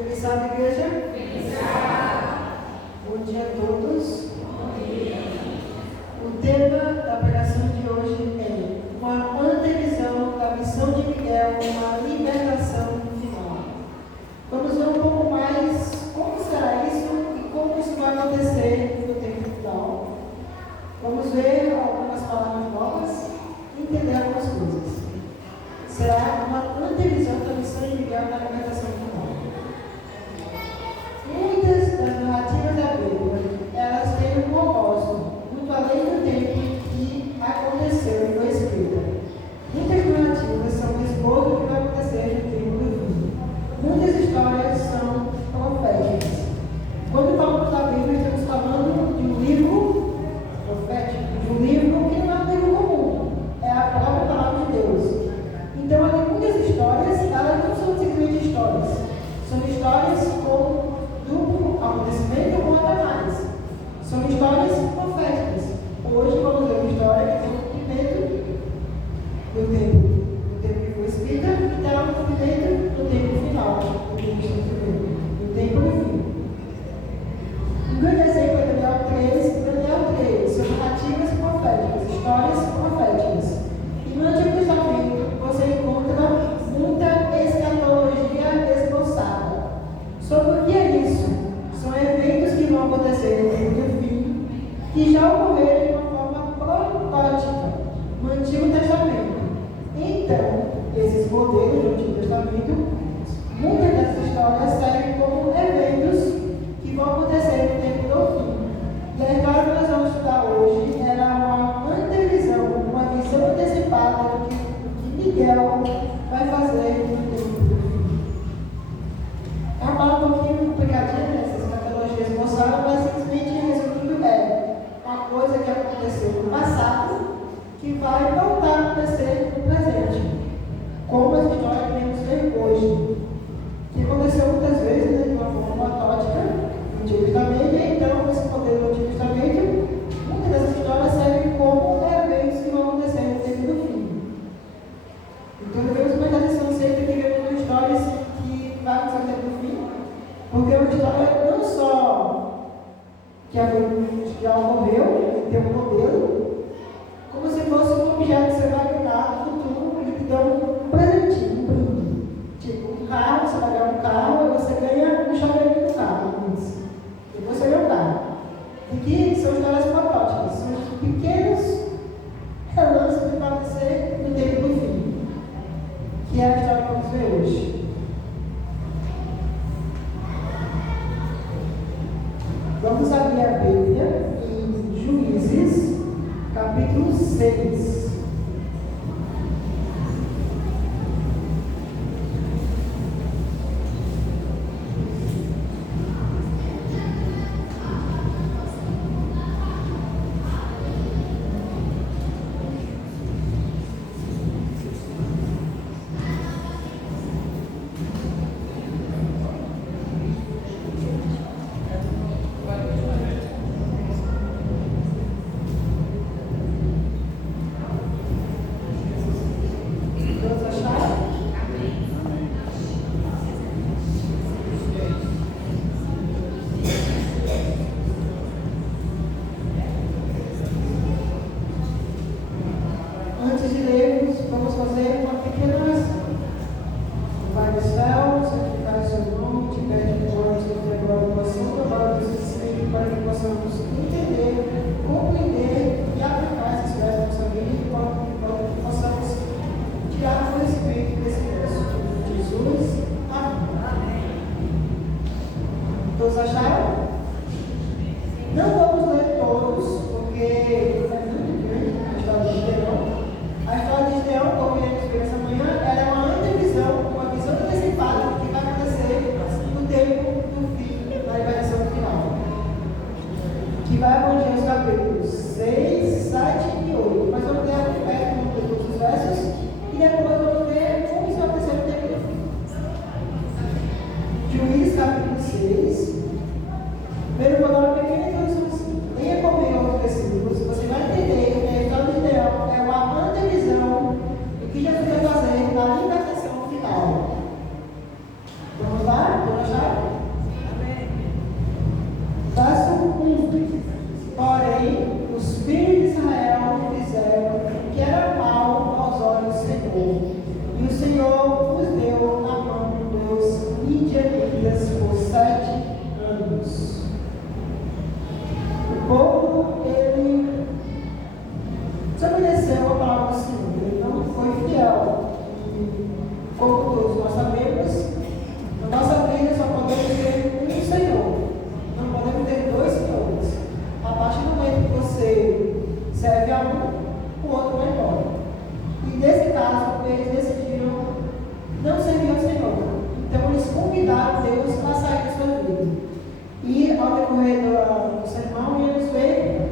Feliz sábado, igreja? Feliz sábado. Bom dia a todos. Bom dia. O tema da pregação de hoje é uma antevisão da missão de Miguel, uma libertação final. Vamos ver um pouco mais como será isso e como isso vai acontecer no tempo final. Vamos ver algumas palavras novas e entender algumas coisas. Será uma antevisão da missão de Miguel na libertação final. Muitas das narrativas da Bíblia, elas têm um propósito muito além do tempo que aconteceu e foi escrita. Muitas narrativas são o esboço do que vai acontecer no tempo do fim. Muitas histórias são proféticas. Quando falamos da Bíblia, estamos falando de um livro profético, de um livro que não é um livro comum, é a própria palavra de Deus. Então, há muitas histórias, elas não são simplesmente histórias, são histórias com duplo acontecimento ou até mais. São histórias proféticas. Hoje vamos ver uma história que tem um cumprimento do tempo que foi escrita e terá um cumprimento do tempo final, do tempo do fim. Um grande exemplo é Daniel 3, são narrativas proféticas, histórias proféticas. E no Antigo Testamento você encontra muita escatologia esboçada. Sobre o que é isso? São eventos que vão acontecer no tempo do fim, que já ocorreram de uma forma protótipa no Antigo Testamento. Então, esses modelos do Antigo Testamento, muitas dessas histórias servem como eventos que vão acontecer no tempo do fim. E a história que nós vamos estudar hoje era uma antevisão, uma visão antecipada do que Miguel vai fazer no tempo do fim. É uma palavra um pouquinho complicadinha, essas metodologias mostraram, mas simplesmente resumindo uma coisa que aconteceu no passado que vai voltar a acontecer no presente. Como as histórias que temos ver hoje. Que aconteceu muitas vezes, né, de uma forma metódica no Antigo Testamento, e então, esse modelo do Antigo Testamento, muitas dessas histórias servem como eventos que vão acontecer no tempo do fim. Então, devemos prestar atenção povo. E o Senhor os deu na mão dos midianitas por 7 anos. O povo, ele desobedeceu a palavra do Senhor, ele não foi fiel. E, como todos nós sabemos, na nossa vida só podemos ter um Senhor, não podemos ter 2 senhores. A partir do momento que você serve a um, o outro vai embora. E nesse caso, eles decidiram não servir ao Senhor. Então eles convidaram Deus para sair da sua vida. E ao decorrer do sermão, eles veem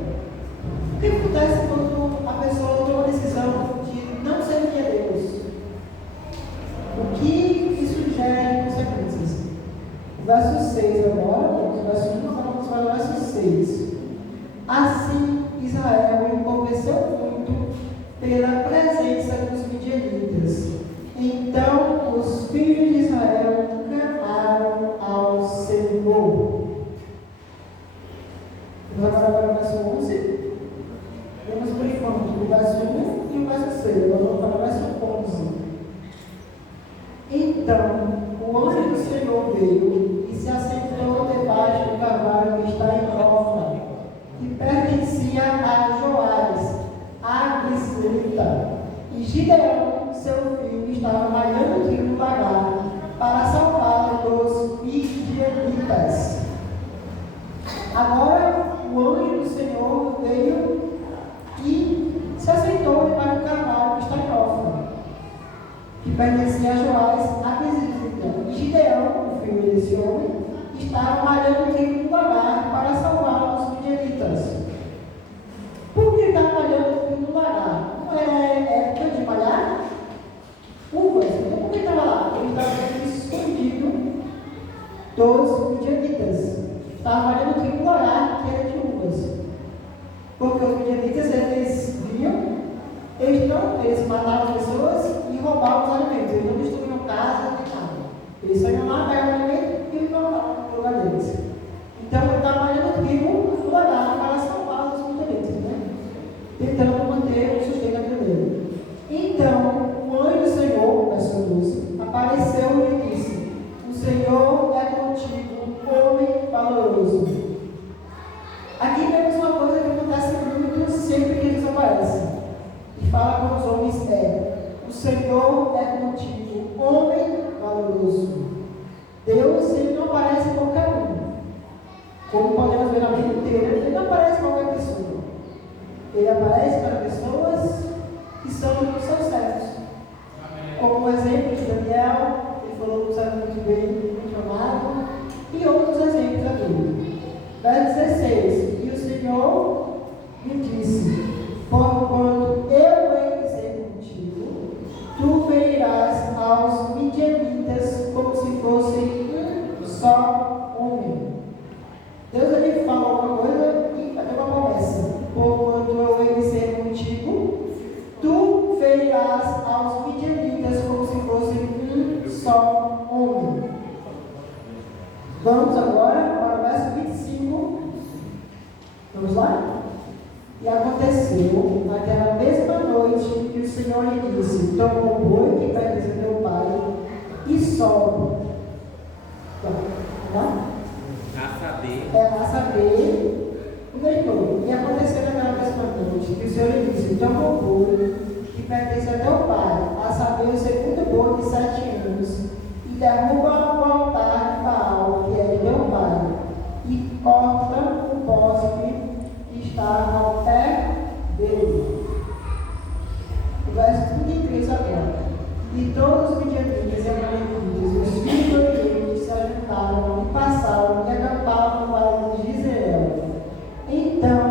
o que acontece quando a pessoa toma a decisão de não servir a Deus. O que isso gera de consequências? O verso 6 agora, o verso 1, vamos para o verso 6. Assim, Israel empobreceu muito pela presença dos midianitas. Então, os filhos de Israel clamaram ao Senhor. Vamos agora para o verso 11. Vamos por enquanto o verso 1 e o verso 6. Agora vamos para o verso 11. Então, o anjo do Senhor veio e se assentou debaixo do cavalo que está em Ofra, que pertencia a Joás, a Gislita. E Gideão, seu filho, estava malhando o trigo no lagar para salvá-lo dos midianitas. Agora, o anjo do Senhor veio e se assentou debaixo do cavalo que está em Ofra, que pertencia a Joás, a Gislita. E Gideão, o filho desse homem, estava malhando o trigo no lagar para salvar os midianitas. Por que estava malhando o trigo no lagar? Não era época de malhar uvas. Então por que estava lá? Ele estava escondido dos midianitas. Estava malhando o trigo no lagar, que era de uvas. Porque os midianitas, eles viam, eles matavam pessoas e roubavam os alimentos. Eles não destruíam casa nem nada. Eles só iam lá, pegavam o alimento e voltavam para o lugar deles. Então ele estava malhando o trigo no lagar para salvar os midianitas, né? Tentando manter o sustento da vida dele. Então o anjo do Senhor, verso 12, apareceu e lhe disse: o Senhor é contigo, homem valoroso. Aqui vemos uma coisa que acontece muito sempre que eles aparecem. E fala com os homens: o Senhor é contigo, homem valoroso. Deus, ele não aparece em qualquer um. Como podemos ver na Bíblia inteira, ele não aparece em qualquer pessoa. Ele aparece para pessoas que são certos. Como o exemplo de Daniel, ele falou que sabe muito bem, muito amado, e outros exemplos aqui. Verso 16: e o Senhor me disse: porquanto eu hei de ser contigo, tu ferirás aos midianitas como se fossem um só homem. Deus ele fala alguma coisa e vai ter uma promessa. Porquanto eu hei de ser contigo, tu ferirás aos midianitas como se fossem um só homem. Vamos agora para o verso 25. Vamos lá? E aconteceu, naquela mesma noite, que o Senhor lhe disse: toma o boi que pertence a teu pai e sobe. A saber, o leitor. E aconteceu naquela mesma noite, que o Senhor lhe disse: toma o boi que pertence a teu pai, a saber, o segundo boi de 7 anos, e derruba o altar de Baal, que é de teu pai, e corta o poste que está ao pé dele. O verso 33 agora. E todos os midianitas e amalequitas, os filhos do Oriente, se ajuntaram e passaram e acampavam no vale de Jezreel. Então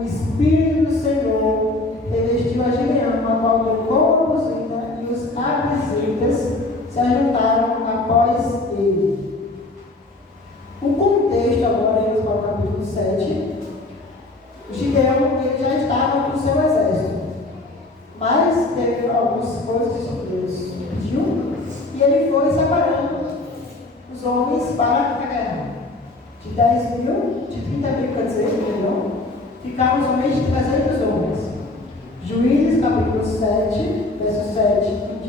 o Espírito do Senhor revestiu a Gideão, a qual tocou a buzina, e os abizitas se ajuntaram após ele. O contexto agora, indo para o capítulo 7. Gideão, ele já estava com o seu exército, mas teve algumas coisas que Deus pediu, e ele foi separando os homens para a guerra. De 10 mil, de 30 mil, quer dizer, perdão, ficaram somente 300 homens. Juízes, capítulo 7, verso 7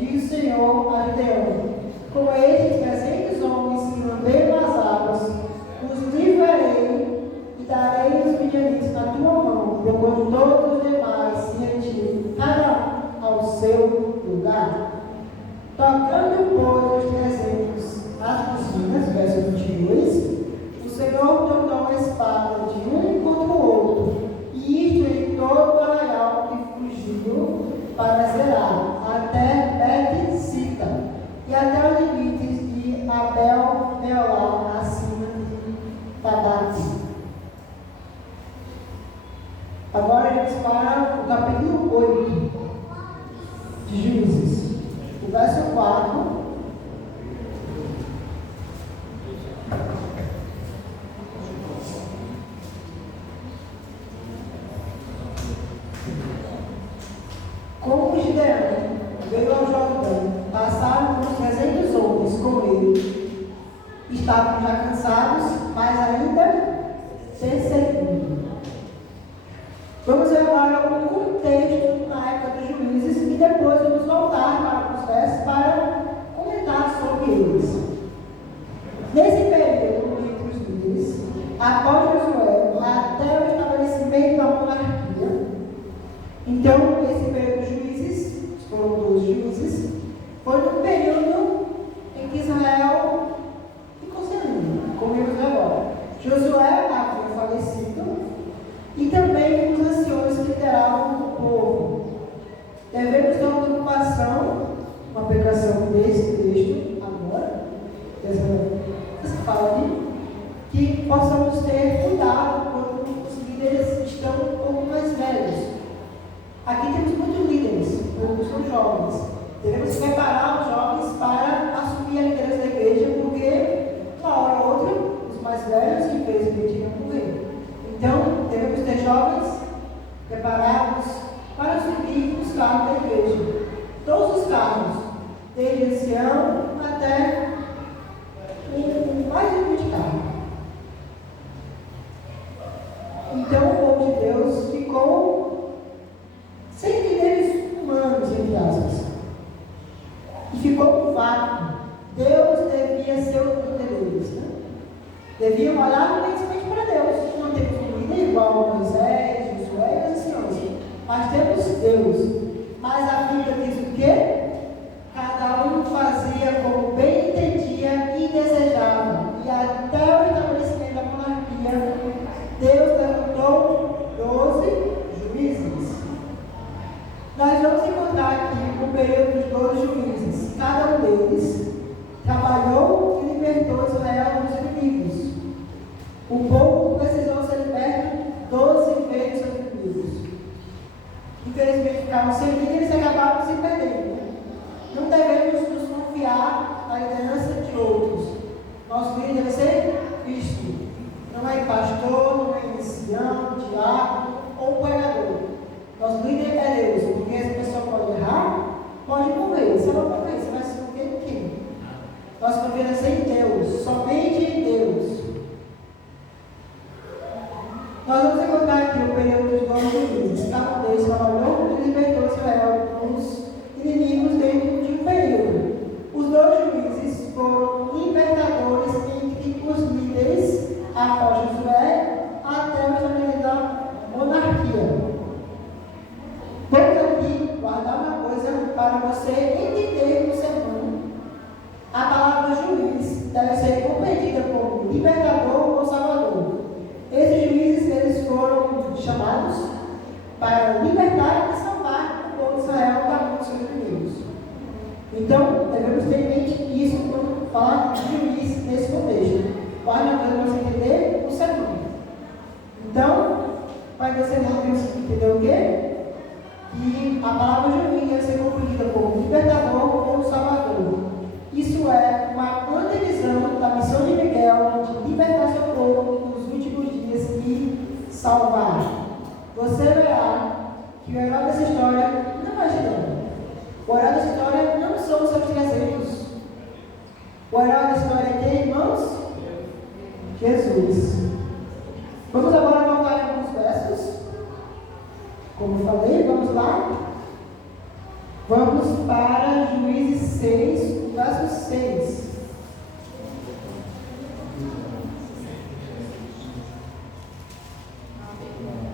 Tocando, pois, os 300 as buzinas, verso 22, o Senhor tornou a espada de um contra o outro, e isto em todo o arraial que fugiu para Zerá, até Bet-Sita, e até os limites de Abel-Meolá, acima de Tabate. Agora a gente para o capítulo 8 de Juízes, o verso 4. Como Gideão veio ao Jordão, passaram os 300 homens com ele. Estavam já cansados, mas ainda perseguindo. Vamos ver agora um contexto na época dos juízes e depois vamos voltar para os versos para comentar sobre eles. Nesse período entre os líderes, após Josué, até o estabelecimento da monarquia, então esse período dos juízes, foram 12 juízes, foi um período em que Israel ficou sem líder, como vimos agora. Josué havia falecido e também os anciões que lideravam o povo. Devemos ter uma preocupação, uma aplicação desse texto agora, dessa fala aqui, que possamos ter cuidado quando os líderes estão um pouco mais velhos. Aqui temos muitos líderes, todos são jovens. Devemos preparar os jovens para assumir a liderança da igreja, porque uma hora ou outra, os mais velhos, infelizmente, irão morrer. Então, devemos ter jovens preparados para assumir os cargos da igreja. Todos os cargos, desde ancião até o mais humilde cargo. Então, o povo de Deus ficou sem líderes humanos, entre aspas. E ficou um vácuo. Deus devia ser o líder deles. Né? Deviam olhar principalmente para Deus. Não temos um líder igual Moisés, Josué e os anciões. Mas temos Deus. Mas a Bíblia diz o quê? Cada um fazia como bem entendia e desejava. E até o estabelecimento da monarquia, Deus levantou 12 juízes. Nós vamos encontrar aqui o período dos 12 juízes. Cada um deles trabalhou e libertou Israel dos inimigos. O povo precisou ser liberto 12 vezes dos inimigos. Infelizmente ficaram sem líderes e acabaram se perdendo. Não devemos nos confiar na liderança de outros. Nosso líder deve ser Cristo. Não é pastor, não é ancião, diácono ou pregador. Nosso líder é Deus, porque essa pessoa pode errar, pode morrer. Se ela morrer, você vai se confiar em quem? Nossa confiança é em Deus, somente em Deus. Nós vamos encontrar aqui o período dos 12 juízes. Cada um deles trabalhou e libertou Israel dos inimigos dentro de um período. Os 12 juízes foram libertadores entre os líderes após Josué até o estabelecimento da monarquia. Vamos aqui guardar uma coisa para você entender no sermão. A palavra juiz deve ser compreendida como libertador ou salvador. Esses juízes eles foram chamados para libertar e salvar o povo de Israel da mão dos seus inimigos. Então, devemos ter em mente isso quando falar de juiz nesse contexto. Guarde uma coisa para você entender o sermão. Então, para entender o sermão, temos que entender o quê? Que a palavra juiz deve ser compreendida como libertador ou salvador. Isso é uma antevisão da missão de Miguel de libertar seu povo nos últimos dias e salvar. Você verá que o herói dessa história não é Gideão. O herói dessa história não são os seus 300. O herói da história é quem, irmãos? Jesus. Vamos agora voltar em alguns versos. Como eu falei, vamos lá. Vamos para Juízes 6, verso 6.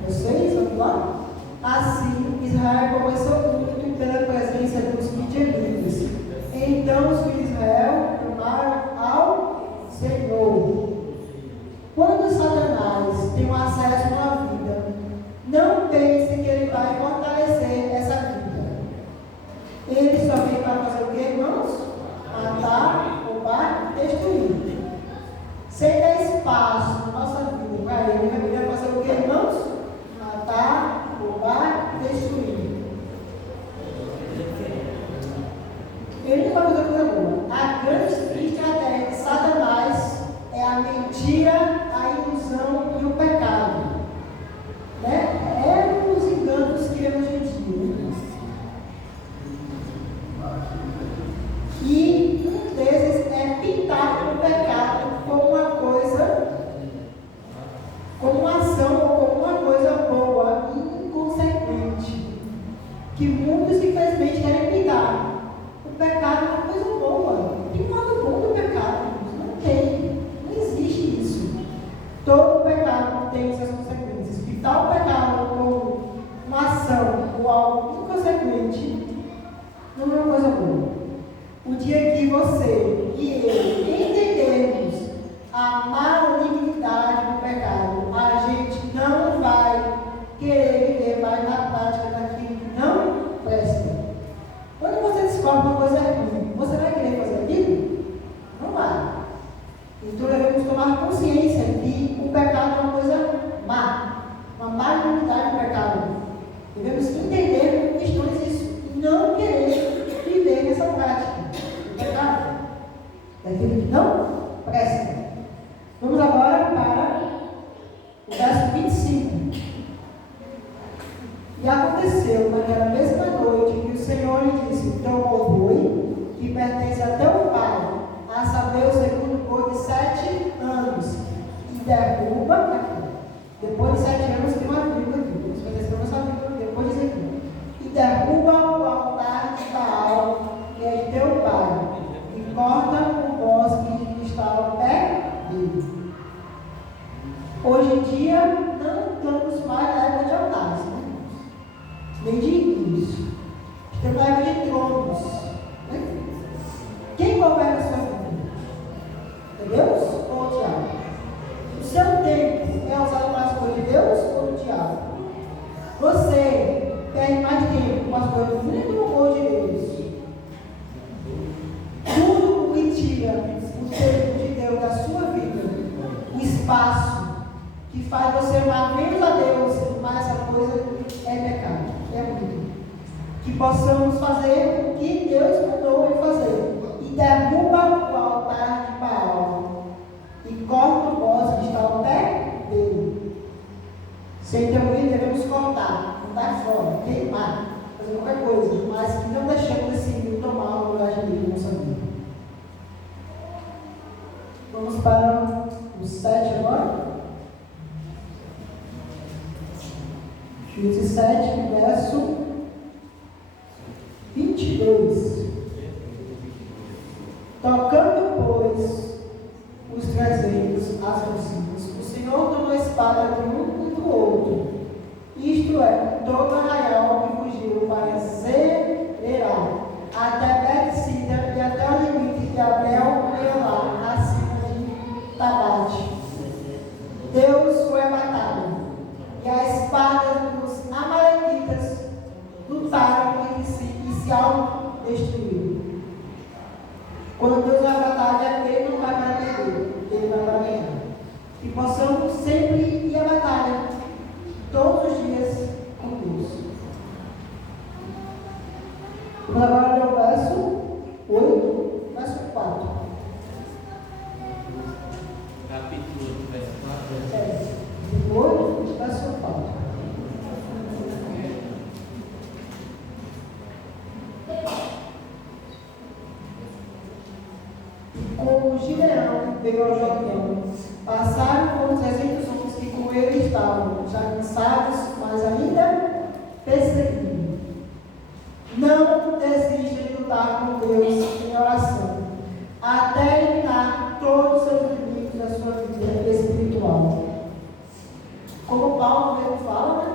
Vocês, vamos lá? Assim, Israel aborreceu muito pela presença dos midianitas. Então irmãos? Matar, roubar, destruir. Sem dar espaço na nossa vida para ele, ele vai fazer o que, irmãos? Matar, roubar, destruir. Ele não vai fazer coisa boa. A grande estratégia de Satanás é a mentira, a ilusão e o pecado. Né? É um dos enganos que vemos hoje em dia. E um desses é pintar o pecado como uma coisa, como uma ação ou como uma coisa boa e inconsequente. Que muitos, infelizmente, querem pintar. O pecado é uma coisa boa. Tem nada bom do pecado. Não tem. Não existe isso. Todo pecado tem suas consequências. Pintar o pecado como uma ação ou algo inconsequente não é uma coisa boa. O dia que você e eu entendermos a malignidade do pecado, a gente não vai querer viver mais na prática daquilo que não presta. Quando você descobre uma coisa ruim, você vai querer fazer aquilo? Não vai. Então devemos tomar consciência que o pecado é uma coisa má, uma malignidade do pecado. Devemos entender como questões disso e não querer viver nessa prática do pecado, daquilo que não presta. Vamos agora para o verso 25. E aconteceu naquela mesma noite que o Senhor lhe disse: toma o boi que pertence a teu pai, a saber, o segundo boi de 7 anos, e derruba, depois de 7 anos tem uma vírgula aqui, isso vai descer para nossa vírgula, depois diz aqui, e derruba o altar de Baal, que é de teu pai, e corta o bosque que está ao pé dele. Hoje em dia, não estamos mais na época de altares, né? Nem de ídolos. Estamos na época de tronos. Né? Quem governa a sua vida? É Deus ou o diabo? O seu tempo é usado para as coisas de Deus ou do diabo? Você perde mais tempo com as coisas do mundo ou de Deus? Tudo o que tira o tempo de Deus da sua vida, o espaço que faz você amar menos a Deus, mas essa coisa é pecado, é muito. Que possamos fazer o que Deus mandou ele fazer. E derruba o altar de Baal. E corta o bosque que está ao pé dele. Sem teoria, devemos cortar, mandar fora, queimar, fazer qualquer coisa, mas que não deixemos esse mundo tomar o lugar de Deus na nossa vida. Vamos para o 7 agora. Juízes 7, verso 22. Tocando, pois, os 300 as bocinas, o Senhor tomou a espada de um e do outro, isto é, todo arraial que fugiu para Zererá, até Betsida e até o limite de Abel Meolá, acima de Tabate. Deus foi a batalha, e a espada dos amalequitas lutaram entre si e se autodestruíram. Quando Deus vai à batalha, Ele não vai para perder, Ele vai para ganhar. Que possamos sempre ir à batalha, todos os dias, com Deus. Vamos agora ler o verso 8, verso 4. Capítulo 8, verso 4. É, 8, verso 4. Com Gideão veio ao Jordão, passaram por 300 homens que com ele estavam, já cansados, mas ainda perseguindo. Não desista de lutar com Deus em oração, até eliminar todos os seus inimigos da sua vida espiritual. Como Paulo mesmo fala, né?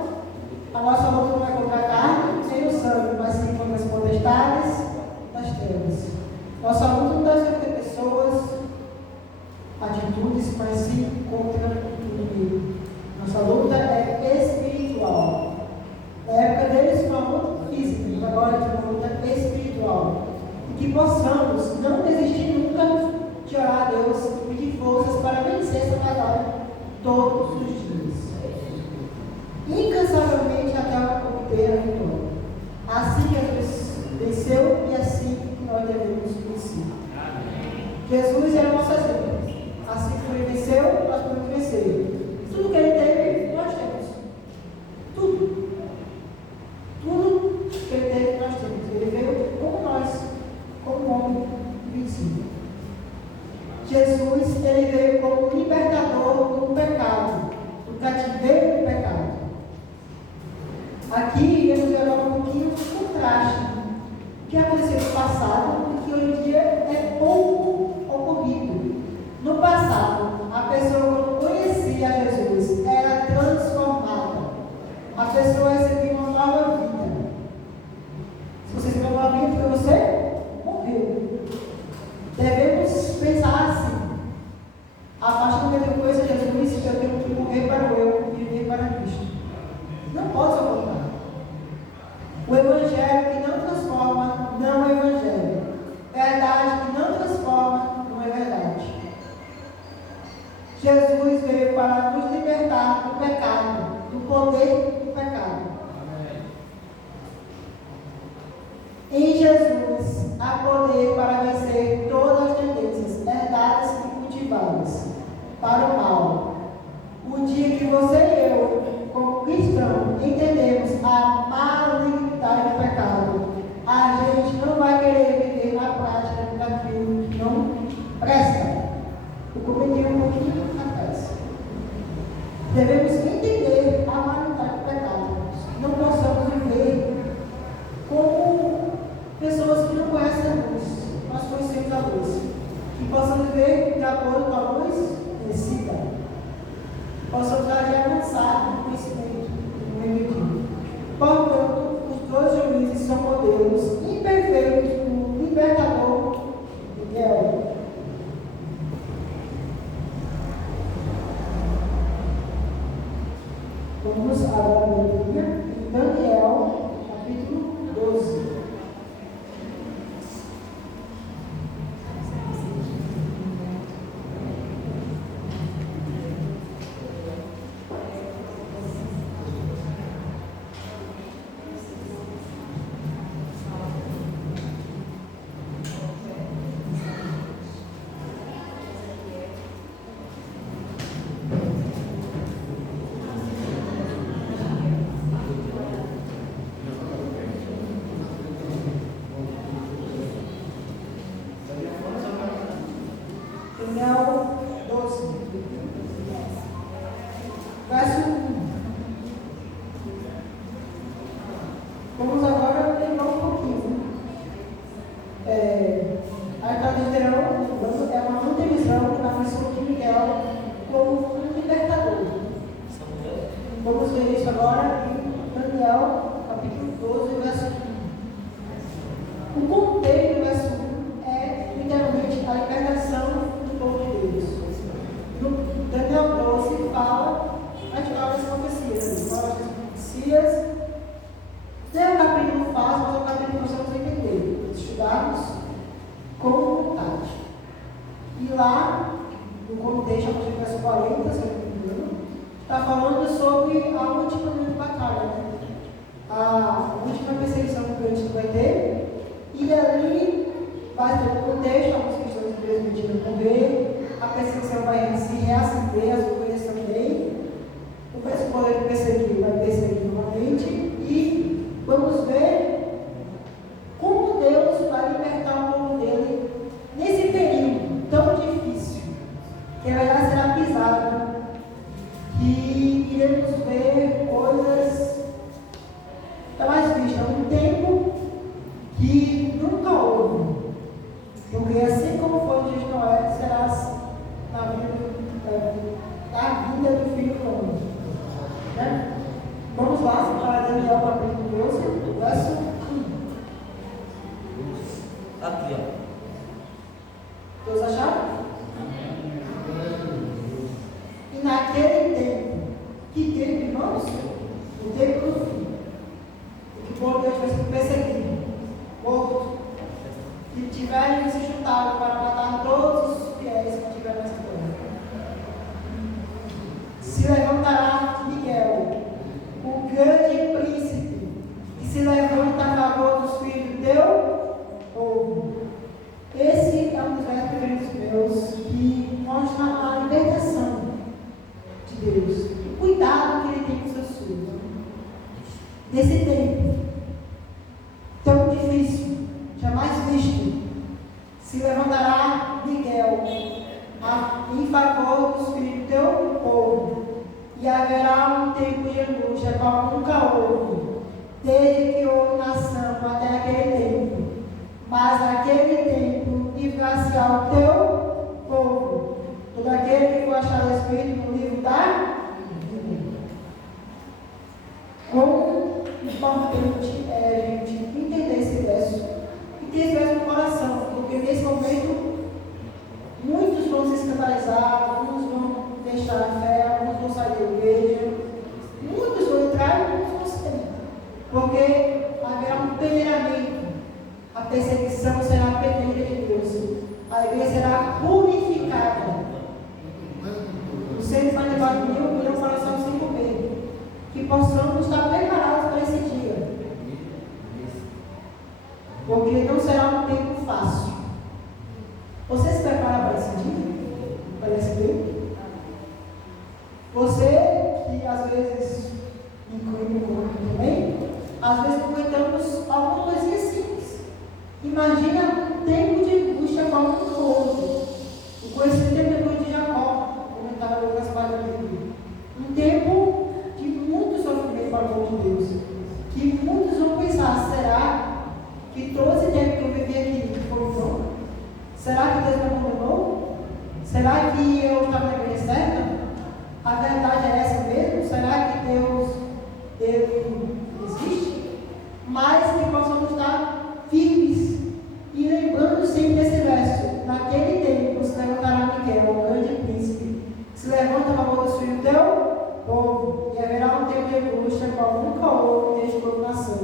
A nossa luta não é contra a carne nem o sangue, mas sim contra as potestades das trevas. Nossa luta não deve ser contra pessoas, atitudes, mas sim contra o inimigo. Nossa luta é espiritual. Na época deles foi uma luta física, mas agora é uma luta espiritual. e que possamos não desistir nunca de orar a Deus e pedir forças para vencer essa batalha todos os dias, incansavelmente até obter a vitória. Assim Jesus venceu e assim nós devemos vencer. Jesus é o nosso exemplo. Assim como ele venceu, nós podemos vencer. Tudo que ele teve, nós temos. Tudo. Tudo que ele teve, nós temos. Ele veio como nós, como homem vencido. Jesus, ele veio como libertador do pecado, do cativeiro do pecado. Aqui iremos ver agora um pouquinho do contraste. O que aconteceu no passado e que hoje em dia é pouco ocorrido. No passado, a pessoa, quando conhecia Jesus, era transformada. A pessoa recebia uma nova vida. Se você recebeu uma nova vida, porque você morreu. Devemos pensar assim: a partir do momento que eu conheço Jesus, eu tenho que morrer para o eu e viver para Cristo. Não posso voltar. O Evangelho que não transforma não é Evangelho. Verdade que não transforma não é verdade. Jesus veio para nos libertar do pecado, do poder do pecado. Em Jesus há poder para vencer todas as tendências herdadas e cultivadas para o mal. O dia que você e eu, como cristão, entendemos a malignidade do pecado, a gente não vai querer viver na prática daquilo que não presta. Eu comentei um pouquinho atrás. Devemos entender a malignidade do pecado. Não possamos viver como pessoas que não conhecem a luz. Nós conhecemos a luz. Que possamos viver de acordo com a luz conhecida. Possamos agir avançado no conhecimento do meio dia. Portanto, os dois juízes são modelos imperfeitos do libertador fiel. Vamos agora ler em Daniel, capítulo 12. Daniel 12, verso 1. Vamos agora lembrar um pouquinho. A tradição é uma manutenção da missão de Miguel como um libertador. Vamos ver isso agora em Daniel, capítulo 12, verso 1. O contexto do verso 1 é literalmente a libertação do povo de Deus. No Daniel 12 fala das profecias. Fala das profecias. Não é um capítulo fácil, mas é um capítulo que nós vamos entender, estudarmos com vontade. E lá, no contexto, a partir do verso 40, se eu não me engano, está falando sobre a última grande batalha, né? A última perseguição que o Cristo vai ter. E ali vai ter um contexto, alguns cristãos infelizmente vão morrer, a perseguição vai se reacender, as coisas também. O poder que perseguir vai perseguir novamente. E vamos ver como Deus vai libertar o povo dele nesse período tão difícil, que a verdade será pisada, que iremos ver coisas jamais vistas, um tempo que nunca houve, porque assim como foi no dia de Noé, será na vida do Filho do Homem. Né? Vamos lá para Daniel capítulo 12, verso 1. Aqui, ó. Todos acharam? E naquele tempo, que tempo, irmãos? O tempo do fim. O que o povo de Deus vai ser perseguido, morto. E tiverem se juntado para matar todos os fiéis que tiveram nessa terra. Se levantará Miguel, o grande príncipe, que se levanta a favor dos filhos do teu povo. Esse é um dos versos preferidos meus, que mostra a libertação de Deus, o cuidado que Ele tem com seus filhos. Nesse tempo tão difícil, jamais visto, se levantará Miguel em favor dos filhos do teu povo, e haverá um tempo de angústia qual nunca houve, desde que houve nação até aquele tempo. Mas naquele tempo livrar-se-á o teu povo, todo aquele que for achado escrito no livro da vida. Como importante é a gente entender esse verso e ter esse verso no coração, porque nesse momento muitos vão se escandalizar, alguns vão deixar a fé, alguns vão sair da igreja, muitos vão entrar e muitos vão sair, porque haverá um peneiramento. A perseguição será a peneira de Deus. A igreja será purificada. O Senhor vai levar de mim o meu coração sem comer. Que possamos estar preparados para esse dia. Porque não será um tempo fácil. Você se prepara para esse dia? Para esse tempo? Você, que às vezes, incluindo o corpo também, às vezes comentamos alguma coisinha simples. Imagina um tempo de angústia como um outro. O conhecimento de Jacó, comentava o Gaspar da Bíblia. Um tempo de muito sofrimento para o povo de Deus. Que muitos vão pensar, será que todo esse tempo que eu vivi aqui foi em vão? Será que Deus me abandonou? Será que eu estava na igreja certa? A verdade é essa mesmo? Será que Deus ele existe? Mas que possamos estar firmes e lembrando sempre desse verso. Naquele tempo se levantará Miguel, o grande príncipe, se levanta a favor dos filhos do teu povo, e haverá um tempo de angústia qual nunca houve desde toda nação,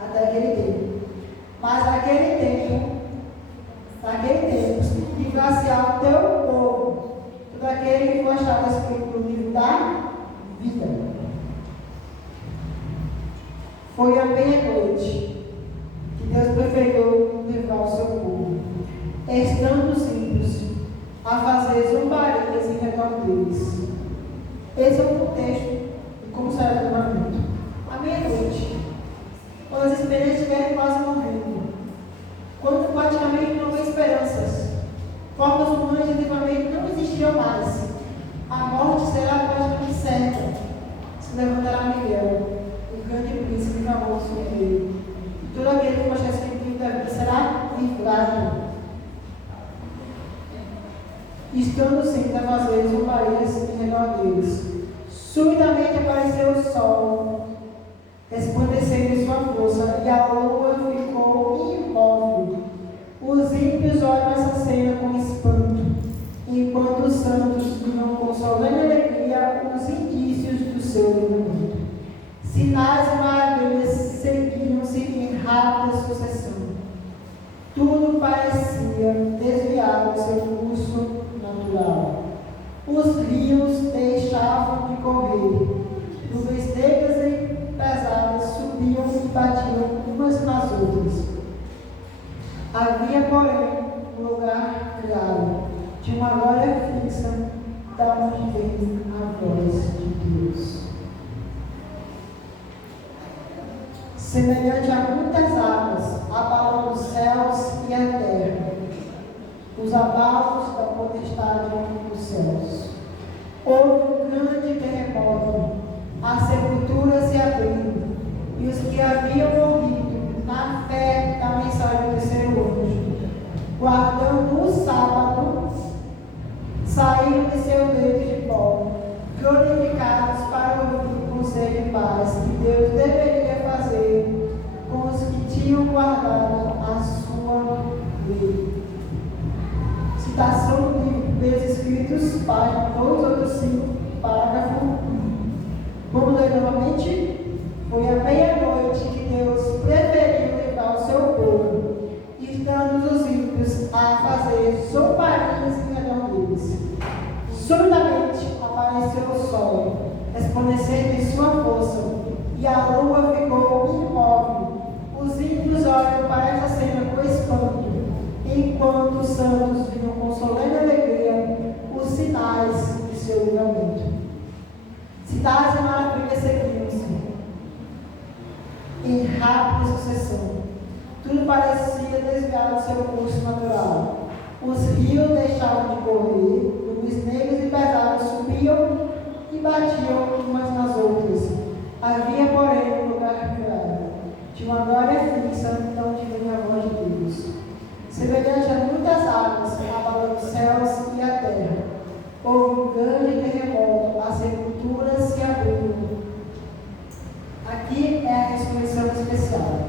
até aquele tempo. Mas naquele tempo, livrar-se-á o teu povo, todo aquele que for achado escrito no livro da vida. Foi à meia-noite que Deus preferiu livrar o seu povo, estando os ímpios a fazer zombarias em redor deles. Esse é o contexto de como será o livramento. À meia-noite, quando as experiências estiverem quase morrendo, quando praticamente não há esperanças, formas humanas de livramento não existiam mais, a morte será praticamente certa. Se levantará Miguel, o grande príncipe famoso dele, e todo aquele que for escrito da vida será livrado. Estando sempre a fazer zombarias em redor deles, subitamente apareceu o sol, resplandecendo em sua força, e a lua ficou imóvel. Os ímpios olham essa cena com espanto, enquanto os santos viam com solene alegria os indícios do seu livramento. Sinais e maravilhas seguiam-se em rápida sucessão. Tudo parecia desviar do seu curso natural. Os rios deixavam de correr. Nuvens negras e pesadas subiam e batiam umas nas outras. Havia, porém, um lugar claro, de uma glória fixa, da onde vem a voz de Deus. Semelhante a muitas águas, abalam os céus e a terra, os abalos da potestade dos céus. Houve um grande terremoto, as sepulturas se abriram, e os que haviam morrido na fé da mensagem do terceiro anjo, guardando o sábado, saíram de seu leito de pó, glorificados para ouvir o conselho de paz que Deus deveria fazer com os que tinham guardado a sua lei. Citação do livro Meus Escritos, página 285, parágrafo 1. Vamos ler novamente? Foi à meia-noite que Deus preferiu livrar o seu povo, estando os Subitamente apareceu o sol, resplandecendo em sua força, e a lua ficou imóvel. Os ímpios olham para essa cena com espanto, enquanto os santos viam com solene alegria os sinais de seu livramento. Sinais e maravilhas seguiam-se em rápida sucessão. Tudo parecia desviar do seu curso natural. Os rios deixavam de correr, os negros e pesados subiam e batiam umas nas outras. Havia, porém, um lugar criado, de uma glória fixa, de onde vinha a voz de Deus. Semelhante a muitas águas, abalando os céus e a terra. Houve um grande terremoto, as sepulturas se abriram. Aqui é a ressurreição especial.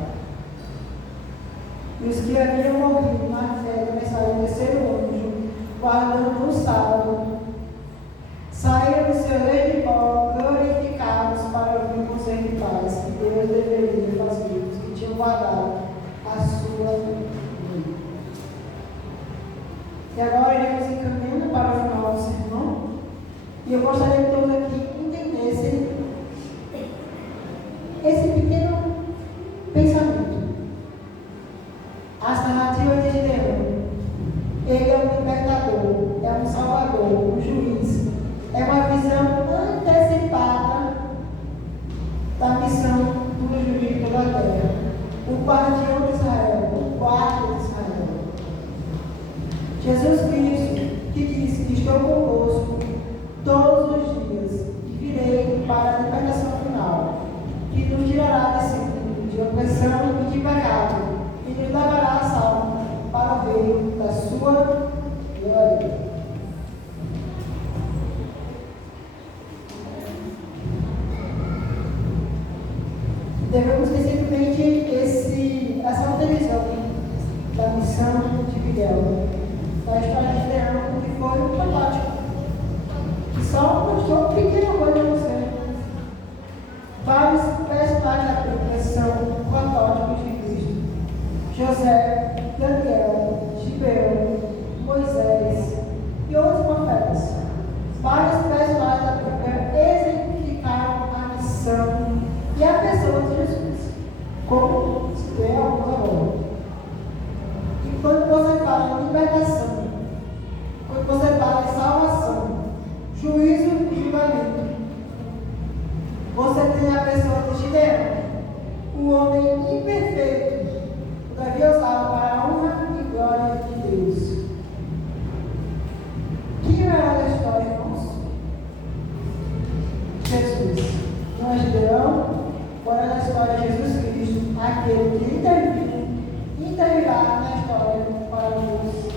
E os que haviam morrido na fé começaram o terceiro anjo, guardando o sábado, saíram do seu leito de pó, glorificados para ouvir o conselho de paz que Deus deveria fazer, os que tinham guardado a sua lei. E agora iremos encaminhando para o final do sermão. E eu gostaria que todos aqui entendessem esse pequeno pensamento. As narrativas de Gideão, ele é um libertador, é um salvador, um juiz, é uma visão antecipada da missão do juiz de toda a terra, o guardião de Israel, o guarda de Israel. Jesus Cristo, que disse que estou convosco todos os dias e virei para a libertação final, que nos tirará desse mundo de opressão e de pecado, e nos levará a salvo para ver da sua glória. Devemos ter simplesmente essa televisão da missão de Miguel, da história de Gideão, que foi um protótipo, que só mostrou pequena coisa no céu. Vários personagens da Bíblia são protótipos de Cristo: José, Daniel, Gibeão, Moisés e outros profetas. Vários personagens da Bíblia exemplificaram a missão e a pessoa de Jesus, como se vê alguns agora. E quando você fala em libertação, quando você fala em salvação, juízo e julgamento, você tem a pessoa de Gideão, o homem imperfeito, que havia usado para a honra e glória de Deus. Quem era a história, irmãos? Jesus. Não é Gideão, fora da história de Jesus Cristo, aquele que intervirá na história para nos